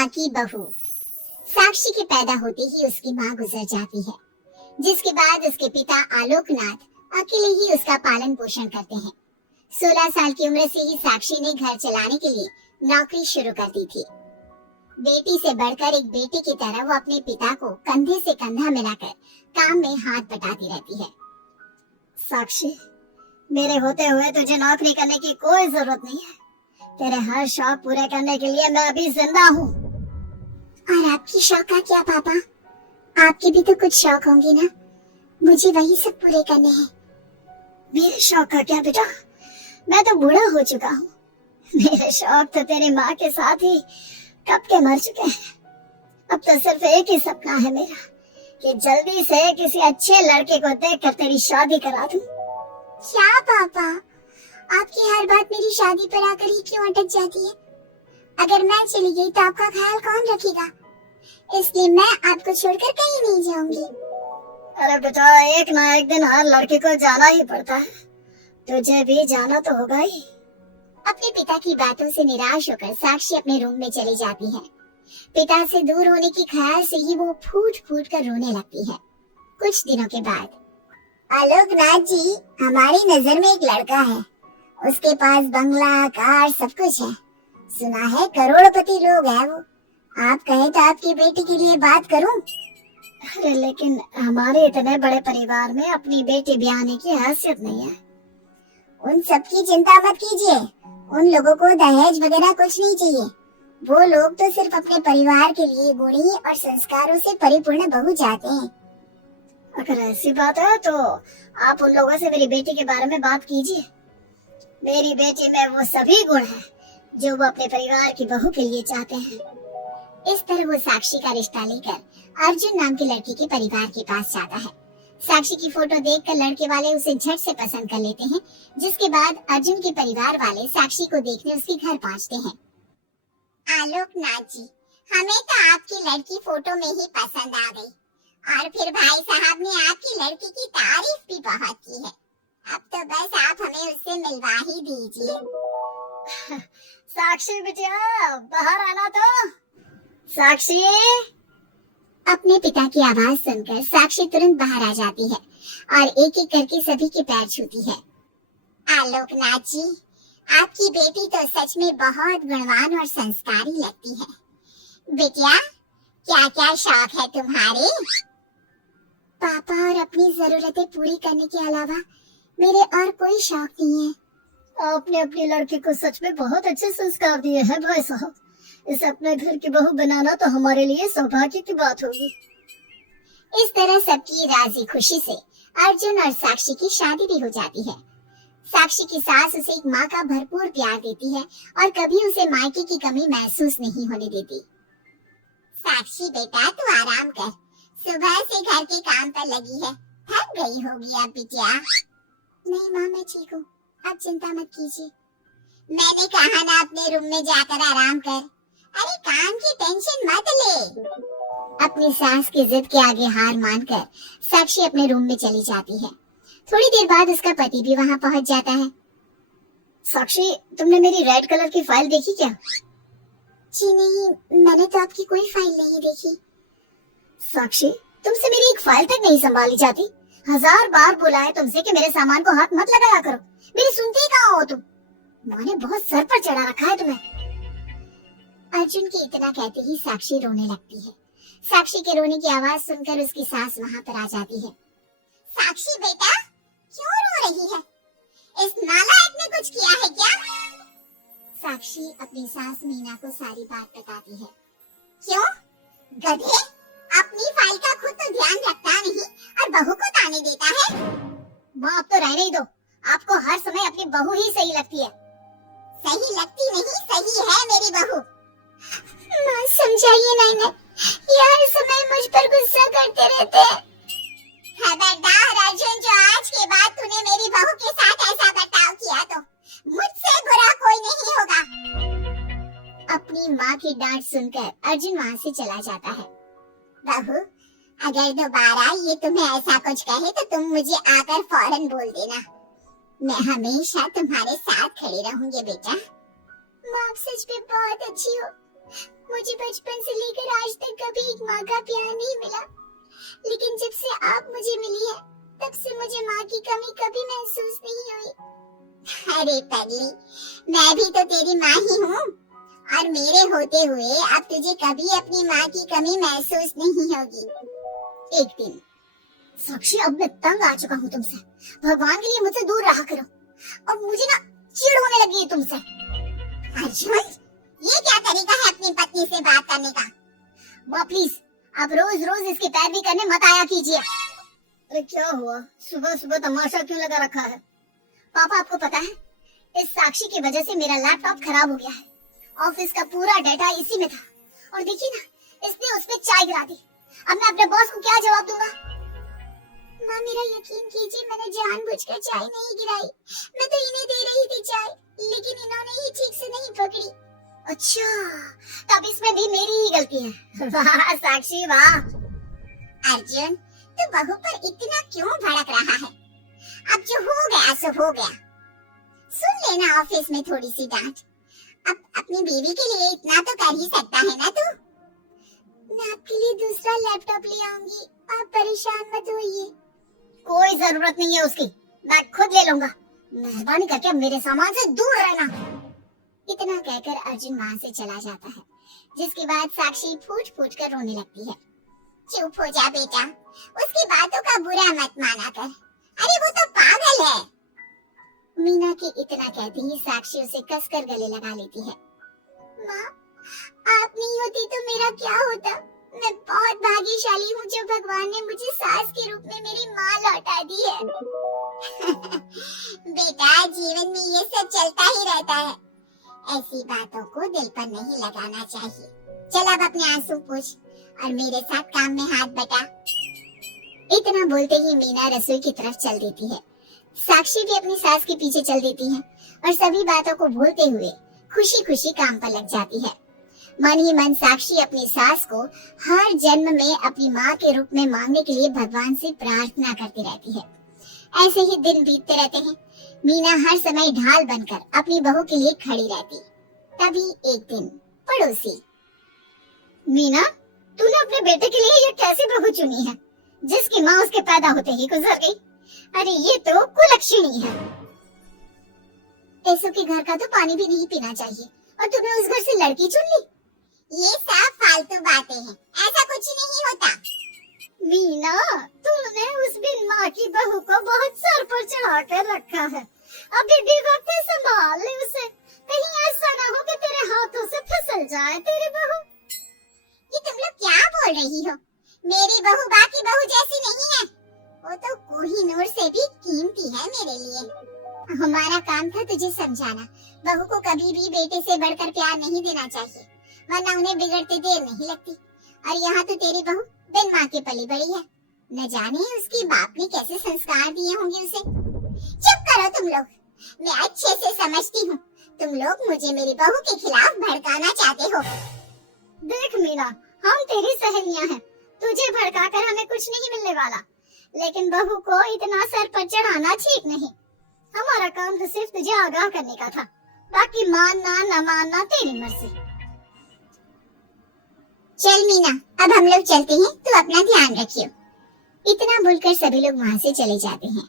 माँ की बहू। साक्षी के पैदा होते ही उसकी माँ गुजर जाती है, जिसके बाद उसके पिता आलोकनाथ अकेले ही उसका पालन पोषण करते हैं। 16 साल की उम्र से ही साक्षी ने घर चलाने के लिए नौकरी शुरू कर दी थी। बेटी से बढ़कर एक बेटे की तरह वो अपने पिता को कंधे से कंधा मिलाकर काम में हाथ बटाती रहती है। साक्षी, मेरे होते हुए तुझे नौकरी करने की कोई जरूरत नहीं है। तेरे हर शौक पूरे करने के लिए मैं अभी जिंदा हूँ। और आपकी शौक का क्या पापा? आपके भी तो कुछ शौक होंगे ना? मुझे वही सब पूरे करने हैं। मेरे शौक का क्या बेटा? मैं तो बूढ़ा हो चुका हूँ। मेरे शौक तो तेरी माँ के साथ ही कब के मर चुके हैं। अब तो सिर्फ एक ही सपना है मेरा कि जल्दी से किसी अच्छे लड़के को देखकर तेरी शादी करा दूं। क्या पापा, आपकी हर बात मेरी शादी पर आकर ही क्यों अटक जाती है? अगर मैं चली गई तो आपका ख्याल कौन रखेगा? इसलिए मैं आपको छोड़कर कहीं नहीं जाऊंगी। अरे बेटा, एक ना एक दिन हर लड़के को जाना ही पड़ता है। तुझे भी जाना तो होगा ही। अपने पिता की बातों से निराश होकर साक्षी अपने रूम में चली जाती है। पिता से दूर होने के ख्याल से ही वो फूट फूट कर रोने लगती है। कुछ दिनों के बाद, आलोकनाथ जी, हमारी नजर में एक लड़का है। उसके पास बंगला, कार, सब कुछ है। सुना है करोड़पति लोग है वो। आप कहे तो आपकी बेटी के लिए बात करूं? अरे लेकिन हमारे इतने बड़े परिवार में अपनी बेटी ब्याहने की हैसियत नहीं है। उन सब की चिंता मत कीजिए। उन लोगों को दहेज वगैरह कुछ नहीं चाहिए। वो लोग तो सिर्फ अपने परिवार के लिए गुणी और संस्कारों से परिपूर्ण बहू चाहते हैं। अगर ऐसी बात है तो आप उन लोगों से मेरी बेटी के बारे में बात कीजिए। मेरी बेटी में वो सभी गुण हैं जो वो अपने परिवार की बहू के लिए चाहते हैं। इस तरह वो साक्षी का रिश्ता लेकर अर्जुन नाम के लड़के के परिवार के पास जाता है। साक्षी की फोटो देखकर लड़के वाले उसे झट से पसंद कर लेते हैं, जिसके बाद अर्जुन के परिवार वाले साक्षी को देखने उसके घर पहुंचते हैं। आलोकनाथ जी, हमें तो आपकी लड़की फोटो में ही पसंद आ गई, और फिर भाई साहब ने आपकी लड़की की तारीफ भी बहुत की है। अब तो बस आप हमें उससे मिलवा ही दीजिए। साक्षी बिटिया, बाहर आना तो। साक्षी। अपने पिता की आवाज सुनकर साक्षी तुरंत बाहर आ जाती है और एक एक करके सभी के पैर छूती है। आलोकनाथ जी, आपकी बेटी तो सच में बहुत गुणवान और संस्कारी लगती है। बिटिया, क्या क्या शौक है तुम्हारे? पापा, और अपनी जरूरतें पूरी करने के अलावा मेरे और कोई शौक नहीं है। आपने अपनी लड़की को सच में बहुत अच्छे संस्कार दिए हैं भाई साहब। इसे अपने घर की बहू बनाना तो हमारे लिए सौभाग्य की बात होगी। इस तरह सबकी राजी खुशी से अर्जुन और साक्षी की शादी भी हो जाती है। साक्षी की सास उसे एक माँ का भरपूर प्यार देती है और कभी उसे मायके की कमी महसूस नहीं होने देती। साक्षी बेटा, तू आराम कर। सुबह से घर के काम पर लगी है, थक गई होगी अब बिटिया। नहीं माँ, मैं ठीक हूँ, आप चिंता मत कीजिए। मैंने कहा ना अपने रूम में जाकर आराम कर। अरे काम की टेंशन मत ले। अपनी सास की जिद के आगे हार मानकर साक्षी अपने रूम में चली जाती है। थोड़ी देर बाद उसका पति भी वहाँ पहुँच जाता है। साक्षी, तुमने मेरी रेड कलर की फाइल देखी क्या? जी नहीं, मैंने तो आपकी कोई फाइल नहीं देखी। साक्षी, तुमसे मेरी एक फाइल तक नहीं संभाली जाती। 1000 बार बोला है तुमसे कि मेरे सामान को हाथ मत लगाया करो। मेरी सुनते ही कहाँ हो तुम? मैंने बहुत सर पर चढ़ा रखा है तुम्हें। अर्जुन के इतना कहते ही साक्षी रोने लगती है। साक्षी के रोने की आवाज सुनकर उसकी सास वहाँ पर आ जाती है। साक्षी बेटा, क्यों रो रही है? इस नालायक ने कुछ किया है क्या? साक्षी अपनी सास मीना को सारी बात बताती है। क्यों गधे, अपनी फाइल का खुद तो ध्यान रखता नहीं और बहू को ताने देता है। माँ, अब तो रहने ही दो। आपको हर समय अपनी बहू ही सही लगती है। सही लगती नहीं, सही है मेरी बहू। माँ समझाइए नाइना, ये हर समय मुझ पर गुस्सा करते रहते हैं। खबरदार अर्जुन, जो आज के बाद तूने मेरी बहू के साथ ऐसा बर्ताव किया तो मुझसे बुरा कोई नहीं होगा। अपनी माँ की डांट सुनकर अर्जुन वहाँ से चला जाता है। बहू, अगर दोबारा ये तुम्हें ऐसा कुछ कहे तो तुम मुझे आकर फौरन बोल देना। मैं हमेशा तुम्हारे साथ खड़ी रहूंगी बेटा। माँ, आप सच में बहुत अच्छी हो। मुझे बचपन से लेकर आज तक कभी एक माँ का प्यार नहीं मिला, लेकिन जब से आप मुझे मिली है तब से मुझे माँ की कमी कभी महसूस नहीं हुई। अरे पगली, मैं भी तो तेरी माँ ही हूँ और मेरे होते हुए अब तुझे कभी अपनी माँ की कमी महसूस नहीं होगी। एक दिन। साक्षी, अब मैं तंग आ चुका हूँ तुमसे। भगवान के लिए मुझसे दूर रहा करो। अब मुझे ना चिढ़ होने लगी है तुमसे। अर्जुन, ये क्या तरीका है अपनी पत्नी से बात करने का? माँ प्लीज, आप रोज रोज इसकी पैरवी करने मत आया कीजिए। अरे क्या हुआ, सुबह सुबह तमाशा क्यों लगा रखा है? पापा, आपको पता है इस साक्षी की वजह से मेरा लैपटॉप खराब हो गया है। ऑफिस का पूरा डाटा इसी में था और देखिए ना, इसने उसमें चाय गिरा दी। अब मैं अपने बॉस को क्या जवाब दूंगा? माँ, मेरा यकीन कीजिए, मैंने जानबूझकर चाय नहीं गिराई। मैं तो इन्हें दे रही थी चाय, लेकिन इन्होंने ही ठीक से नहीं पकड़ी। अच्छा, तब इसमें भी मेरी ही गलती है। वाह साक्षी वाह। अर्जुन, तू बहू पर इतना क्यों भड़क रहा है? अब जो हो गया सो हो गया। सुन लेना ऑफिस में थोड़ी सी डांट। अब अपनी बीवी के लिए इतना तो कर ही सकता है ना तू? मैं आपके लिए दूसरा लैपटॉप ले आऊंगी, आप परेशान मत होइए। कोई जरूरत नहीं है उसकी, मैं खुद ले लूंगा। मेहरबानी करके मेरे सामान से दूर रहना। इतना कहकर अर्जुन वहाँ से चला जाता है, जिसके बाद साक्षी फूट फूट कर रोने लगती है। चुप हो जा बेटा, उसकी बातों का बुरा मत माना कर। अरे वो तो पागल है। मीना के इतना कहते ही साक्षी उसे कसकर गले लगा लेती है। माँ, आप नहीं होती तो मेरा क्या होता? मैं बहुत भाग्यशाली हूँ जो भगवान ने मुझे सास के रूप में मेरी माँ लौटा दी है। बेटा, जीवन में ये सब चलता ही रहता है, ऐसी बातों को दिल पर नहीं लगाना चाहिए। चल अब अपने आंसू पोंछ और मेरे साथ काम में हाथ बटा। इतना बोलते ही मीना रसोई की तरफ चल देती है। साक्षी भी अपनी सास के पीछे चल देती है और सभी बातों को भूलते हुए खुशी खुशी काम पर लग जाती है। मन ही मन साक्षी अपनी सास को हर जन्म में अपनी माँ के रूप में मांगने के लिए भगवान से प्रार्थना करती रहती है। ऐसे ही दिन बीतते रहते हैं। मीना हर समय ढाल बनकर अपनी बहू के लिए खड़ी रहती। तभी एक दिन पड़ोसी। मीना, तूने अपने बेटे के लिए ये कैसी बहू चुनी है, जिसकी माँ उसके पैदा होते ही गुजर गई? अरे ये तो कुलक्षणी है। ऐसो के घर का तो पानी भी नहीं पीना चाहिए और तूने उस घर से लड़की चुन ली। ये सब फालतू बातें हैं, ऐसा कुछ नहीं होता। मीना, तूने उस बिन माँ की बहू को बहुत सर पर चढ़ा कर रखा है। अभी भी वक्त है, संभाल ले उसे। कहीं ऐसा ना हो कि तेरे हाथों से फिसल जाए तेरी बहू। ये तुम लोग क्या बोल रही हो? मेरी बहू बाकी बहू जैसी नहीं है, वो तो कोहिनूर से भी कीमती है मेरे लिए। हमारा काम था तुझे समझाना, बहू को कभी भी बेटे से बढ़कर प्यार नहीं देना चाहिए, वरना उन्हें बिगड़ते देर नहीं लगती। और यहाँ तो तेरी बहू बिन माँ के पली बड़ी है, न जाने उसके बाप ने कैसे संस्कार दिए होंगे उसे। चुप करो तुम लोग, मैं अच्छे से समझती हूँ तुम लोग मुझे मेरी बहू के खिलाफ भड़काना चाहते हो। देख मीना, हम तेरी सहेलियां हैं, तुझे भड़का कर हमें कुछ नहीं मिलने वाला, लेकिन बहू को इतना सर पर चढ़ाना ठीक नहीं। हमारा काम तो सिर्फ तुझे आगाह करने का था, बाकी मानना न मानना तेरी मर्जी। चल मीना, अब हम लोग चलते हैं, तो अपना ध्यान रखियो। इतना बोलकर सभी लोग वहाँ से चले जाते हैं,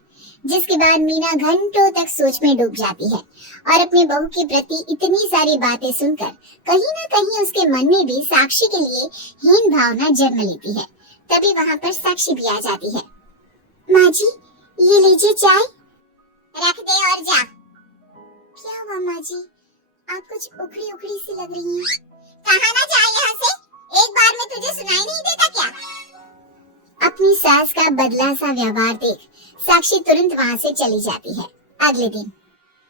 जिसके बाद मीना घंटों तक सोच में डूब जाती है और अपने बहू के प्रति इतनी सारी बातें सुनकर कहीं ना कहीं उसके मन में भी साक्षी के लिए हीन भावना जन्म लेती है। तभी वहाँ पर साक्षी भी आ जाती है। माँ जी, ये लीजिए चाय। रख दे और जा। क्या हुआ माँ जी, आप कुछ उखड़ी उखड़ी सी लग रही हैं। कहाँ ना जाए यहाँ से, एक बार में तुझे सुनाई नहीं देता क्या? अपनी सास का बदला सा व्यवहार देख साक्षी तुरंत वहाँ से चली जाती है। अगले दिन।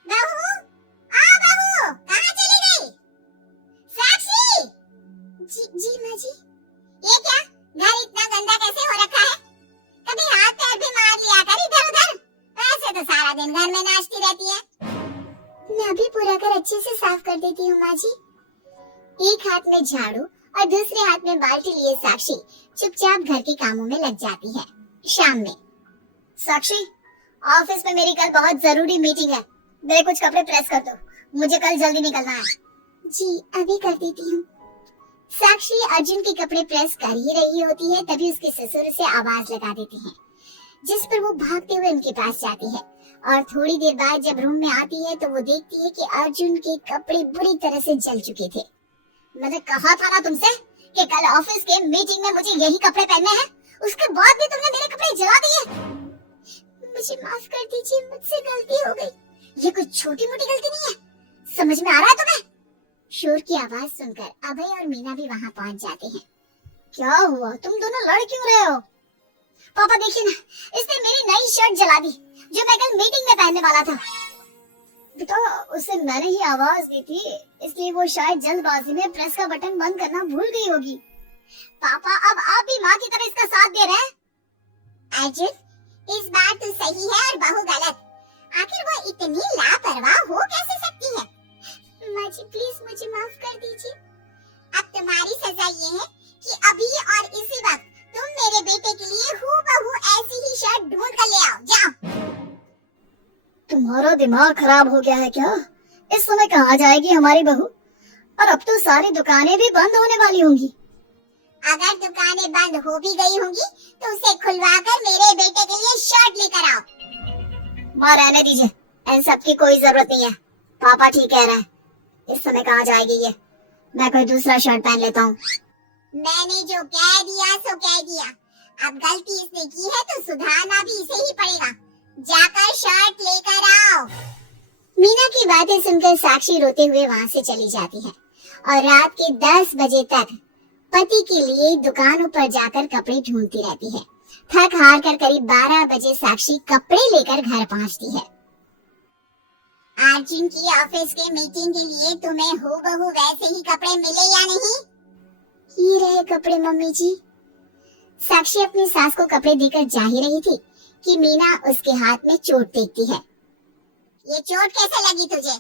बहू, बहू, कहाँ चली गई? साक्षी! जी माँ जी। ये क्या, घर इतना गंदा कैसे हो रखा है? कभी हाथ पैर भी मार लिया कर इधर उधर, ऐसे तो सारा दिन घर में नाचती रहती है। मैं अभी पूरा कर अच्छे से साफ कर देती हूँ माँ जी। एक हाथ में झाड़ू और दूसरे हाथ में बाल्टी लिए साक्षी चुपचाप घर के कामों में लग जाती है। शाम में। साक्षी, ऑफिस में मेरी कल बहुत जरूरी मीटिंग है, मेरे कुछ कपड़े प्रेस कर दो, मुझे कल जल्दी निकलना है। जी, अभी कर देती हूँ। साक्षी अर्जुन के कपड़े प्रेस कर ही रही होती है, तभी उसके ससुर उसे आवाज लगा देते हैं, जिस पर वो भागते हुए उनके पास जाती है। और थोड़ी देर बाद जब रूम में आती है तो वो देखती है कि अर्जुन के कपड़े बुरी तरह से जल चुके थे। मैंने कहा था ना तुमसे कि कल ऑफिस के मीटिंग में मुझे यही कपड़े पहनने हैं, उसके बाद भी तुमने मेरे कपड़े जला दिए। मुझे माफ कर दीजिए, मुझसे गलती हो गई। ये कोई छोटी मोटी गलती नहीं है, समझ में आ रहा है तुम्हें? शोर की आवाज सुनकर अभय और मीना भी वहाँ पहुँच जाते हैं। क्या हुआ, तुम दोनों लड़ क्यों रहे हो? पापा देखिए ना, इसने मेरी नई शर्ट जला दी जो मैं कल मीटिंग में पहनने वाला था। बेटा, उसे मैंने ही आवाज दी थी, इसलिए वो शायद जल्दबाजी में प्रेस का बटन बंद करना भूल गई होगी। पापा, अब आप भी माँ की तरह इसका साथ दे रहे हैं। अर्जुन, इस बार तो सही है और बहू गलत। आखिर वो इतनी लापरवाह हो कैसे सकती है? माँ जी प्लीज मुझे माफ कर दीजिए। अब तुम्हारी सजा ये है कि अभी और इसी वक्त तुम मेरे बेटे के लिए हूबहू ऐसी ही शर्ट ढूंढ कर ले आओ। जाओ। तुम्हारा दिमाग खराब हो गया है क्या? इस समय कहाँ जाएगी हमारी बहू? और अब तो सारी दुकानें भी बंद होने वाली होंगी। अगर दुकानें बंद हो भी गई होंगी तो उसे खुलवाकर मेरे बेटे के लिए शर्ट लेकर आओ। माँ रहने दीजिए, इन सब की कोई जरूरत नहीं है। पापा ठीक कह रहे हैं, इस समय कहाँ जाएगी ये? मैं कोई दूसरा शर्ट पहन लेता हूँ। मैंने जो कह दिया सो कह दिया। अब गलती इसने की है तो सुधारना भी इसे ही पड़ेगा। जाकर शर्ट लेकर आओ। मीना की बातें सुनकर साक्षी रोते हुए वहाँ से चली जाती है और रात के 10 बजे तक पति के लिए दुकानों पर जाकर कपड़े ढूंढती रहती है। थक हार कर करीब 12 बजे साक्षी कपड़े लेकर घर पहुँचती है। अर्जुन की ऑफिस के मीटिंग के लिए तुम्हें हूबहू वैसे ही कपड़े मिले या नहीं? ये रहे कपड़े मम्मी जी। साक्षी अपनी सास को कपड़े देकर जा ही रही थी कि मीना उसके हाथ में चोट देखती है। ये चोट कैसे लगी तुझे?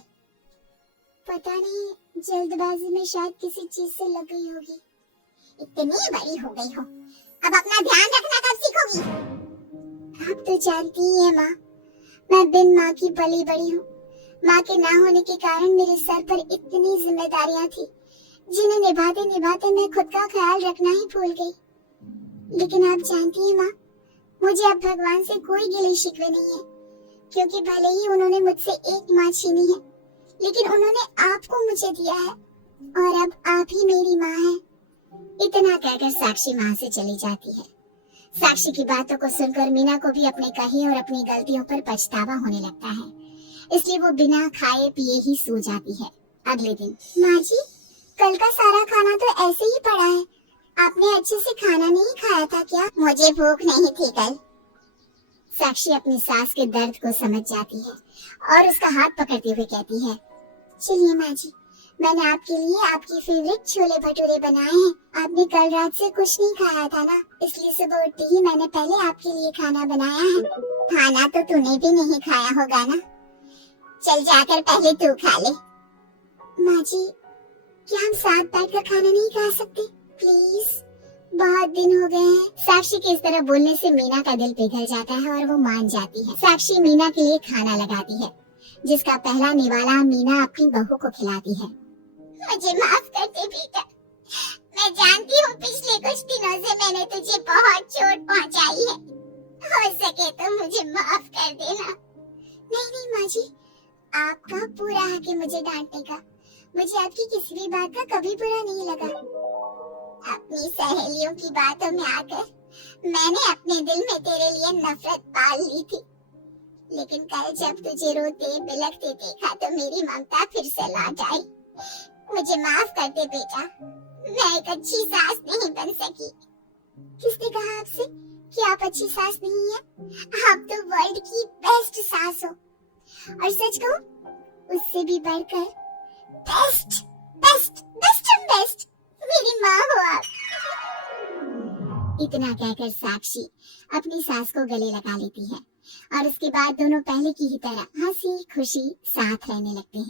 पता नहीं, जल्दबाजी में शायद किसी चीज से लग गई होगी। इतनी बड़ी हो गई हो, अब अपना ध्यान रखना कब सीखोगी? आप तो जानती ही है माँ, मैं बिन माँ की पली बड़ी हूँ। माँ के ना होने के कारण मेरे सर पर इतनी जिम्मेदारियाँ थी जिन्हें निभाते निभाते मैं खुद का ख्याल रखना ही भूल गई। लेकिन आप जानती हैं माँ, मुझे अब भगवान से कोई गिले शिकवे नहीं है, क्योंकि भले ही उन्होंने मुझसे एक माँ छीनी है, लेकिन उन्होंने आपको मुझे दिया है और अब आप ही मेरी माँ हैं। इतना कहकर साक्षी वहाँ से चली जाती है। साक्षी की बातों को सुनकर मीना को भी अपने कहे और अपनी गलतियों पर पछतावा होने लगता है, इसलिए वो बिना खाए पिए ही सो जाती है। अगले दिन, माँ जी, कल का सारा खाना तो ऐसे ही पड़ा है, आपने अच्छे से खाना नहीं खाया था क्या? मुझे भूख नहीं थी कल। साक्षी अपनी सास के दर्द को समझ जाती है और उसका हाथ पकड़ते हुए कहती है, चलिए माँ जी, मैंने आपके लिए आपकी फेवरेट छोले भटूरे बनाए हैं। आपने कल रात से कुछ नहीं खाया था ना, इसलिए सुबह उठते ही मैंने पहले आपके लिए खाना बनाया है। खाना तो तूने भी नहीं खाया होगा ना, चल जाकर पहले तू खा ले। माँ जी, क्या हम साथ बैठकर खाना नहीं खा सकते प्लीज? बहुत दिन हो गए हैं। साक्षी के इस तरह बोलने से मीना का दिल पिघल जाता है और वो मान जाती है। साक्षी मीना के लिए खाना लगाती है, जिसका पहला निवाला मीना अपनी बहू को खिलाती है। मुझे माफ कर दे बेटा, मैं जानती हूँ पिछले कुछ दिनों से मैंने तुझे बहुत चोट पहुँचाई है, हो सके तो मुझे माफ कर देना। नहीं नहीं माँ जी, आपका पूरा हक है मुझे डांटने का। मुझे आपकी किसी भी बात का कभी बुरा नहीं लगा। अपनी सहेलियों की बातों में आकर मैंने अपने दिल में तेरे लिए नफरत पाल ली थी, लेकिन कल जब तुझे रोते बिलखते देखा तो मेरी ममता फिर से लौट आई। मुझे माफ कर दे बेटा, मैं एक अच्छी सास नहीं बन सकी। किसने कहा आपसे कि आप अच्छी सास नहीं हैं? आप तो वर्ल्ड की बेस्ट सास हो, और सच कहूं, उससे भी बढ़कर best best best and best मेरी माँ हो आप। इतना कहकर साक्षी अपनी सास को गले लगा लेती है और उसके बाद दोनों पहले की ही तरह हंसी खुशी साथ रहने लगते हैं।